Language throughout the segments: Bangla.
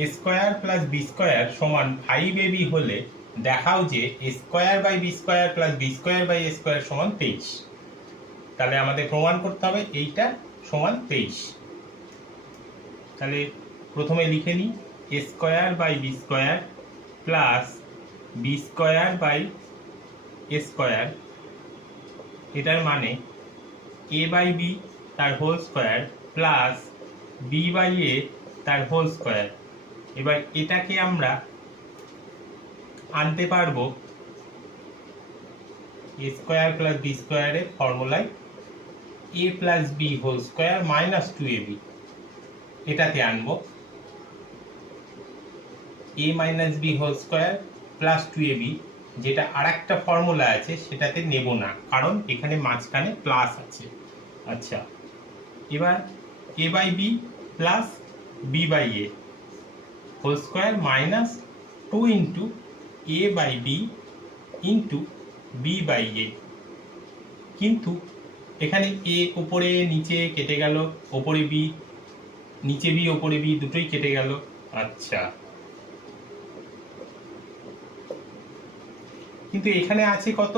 এ স্কোয়ার প্লাস বি স্কোয়ার সমান 5ab হলে দেখাও যে a square by b square plus b square by a square সমান 23। তাহলে আমাদের প্রমাণ করতে হবে এইটা সমান 23। তাহলে প্রথমে লিখে নিই a square by b square plus b square by a square, এটার মানে এ বাই বি তার whole square plus b by a তার হোল স্কোয়ার। এবার এটাকে আমরা আনতে পারবো এ স্কোয়ার প্লাস বি স্কোয়ারের ফর্মুলায় a plus b whole square minus 2ab, এটাতে আনবো a minus b whole square plus 2ab, যেটা আর একটা ফর্মুলা আছে সেটাতে নেব না কারণ এখানে মাঝখানে প্লাস আছে। আচ্ছা, এবার a by b plus b by a whole square minus 2 into a by b into b by a. কিন্তু এখানে এ ওপরে নিচে কেটে গেল, ওপরে বি নিচে বি ওপরে বি দুটোই কেটে গেল। আচ্ছা, কিন্তু এখানে আছে কত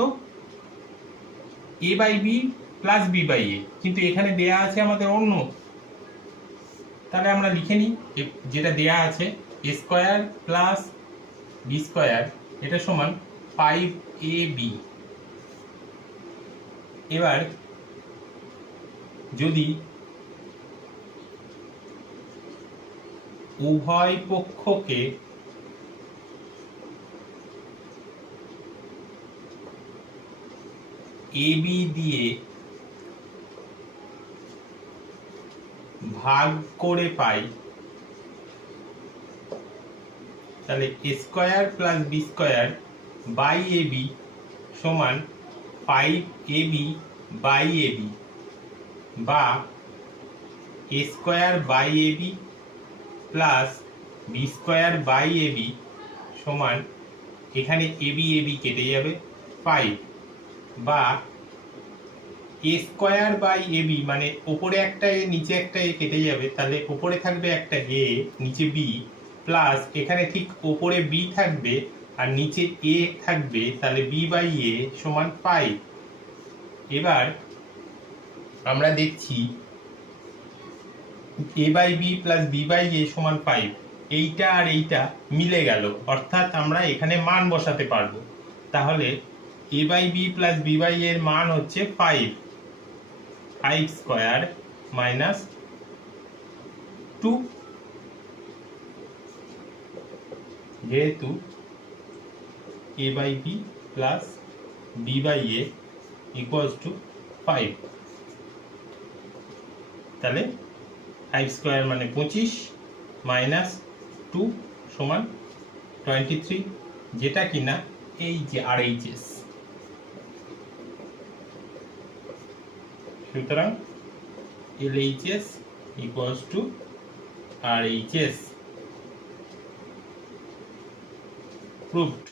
a by b plus b by a, কিন্তু এখানে দেয়া আছে আমাদের অন্য। তাহলে আমরা লিখে নিই যেটা দেয়া আছে এ স্কোয়ার প্লাস বি স্কোয়ার এটা সমান 5ab। এবার যদি উভয় পক্ষকে ab দিয়ে ভাগ করে পাই তাহলে a square plus b square by ab সমান 5ab বাই ab, বা a square by ab plus b square by ab সমান এখানে ab ab কেটে যাবে 5, বা এ স্কোয়ার বাই ab মানে ওপরে একটা এ নিচে একটা এ কেটে যাবে, তাহলে ওপরে থাকবে একটা এ নিচে বি প্লাস এখানে ঠিক ওপরে বি থাকবে আর নিচে এ থাকবে, তাহলে বি বাই এ সমান 5। এবার আমরা দেখছি a by b plus b by a সমান 5, এইটা আর এইটা মিলে গেল, অর্থাৎ আমরা এখানে মান বসাতে পারবো। তাহলে a by b plus b by এর মান হচ্ছে 5 স্কোয়ার মাইনাস 2, যেহেতু a by b plus b by a equals to 5, তাহলে 5 স্কোয়ার মানে 25 মাইনাস 2 সমান 23, যেটা কিনা এই যে RHS। সুতরাং LHS equals to RHS. Proved.